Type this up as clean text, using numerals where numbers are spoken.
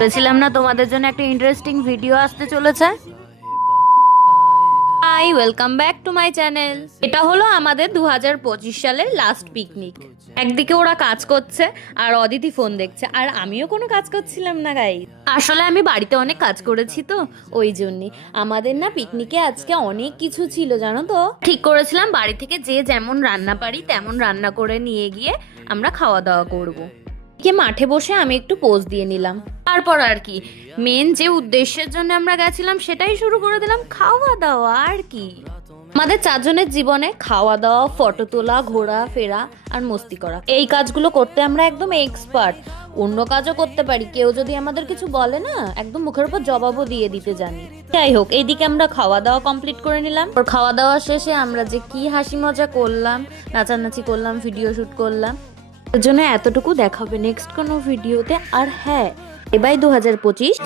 বলেছিলাম না তোমাদের জন্য একটা ইন্টারেস্টিং ভিডিও আসতে চলেছে। Hi, welcome back to my channel. এটা হলো আমাদের 2025 সালের লাস্ট পিকনিক। একদিকে ওরা কাজ করছে আর অদিতি ফোন দেখছে, আর আমিও কোনো কাজ করছিলাম না গাই। আসলে আমি বাড়িতে অনেক কাজ করেছি তো, ওই জন্যই। আমাদের না পিকনিকে আজকে অনেক কিছু ছিল জানো তো। ঠিক করেছিলাম বাড়ি থেকে যে যেমন রান্না পারি তেমন রান্না করে নিয়ে গিয়ে আমরা খাওয়া দাওয়া করবো। মাঠে বসে আমি একটু পোজ দিয়ে নিলাম, তারপর আর কি মেন যে উদ্দেশ্যের জন্য আমরা গেছিলাম সেটাই শুরু করে দিলাম, খাওয়া দাওয়া। আর কি আমাদের চারজনের জীবনে খাওয়া দাওয়া, ফটো তোলা, ঘোরা ফেরা আর মস্তি করা, এই কাজগুলো করতে আমরা একদম এক্সপার্ট। অন্য কাজও করতে পারি, কেউ যদি আমাদের কিছু বলে না একদম মুখের উপর জবাবও দিয়ে দিতে জানি। যাই হোক, এইদিকে আমরা খাওয়া দাওয়া কমপ্লিট করে নিলাম। খাওয়া দাওয়া শেষে আমরা যে কি হাসি মজা করলাম, নাচানাচি করলাম, ভিডিও শুট করলাম। এর জন্য এতটুকু দেখাবে নেক্সট কোনো ভিডিওতে। আর হ্যাঁ, এবাই 2025।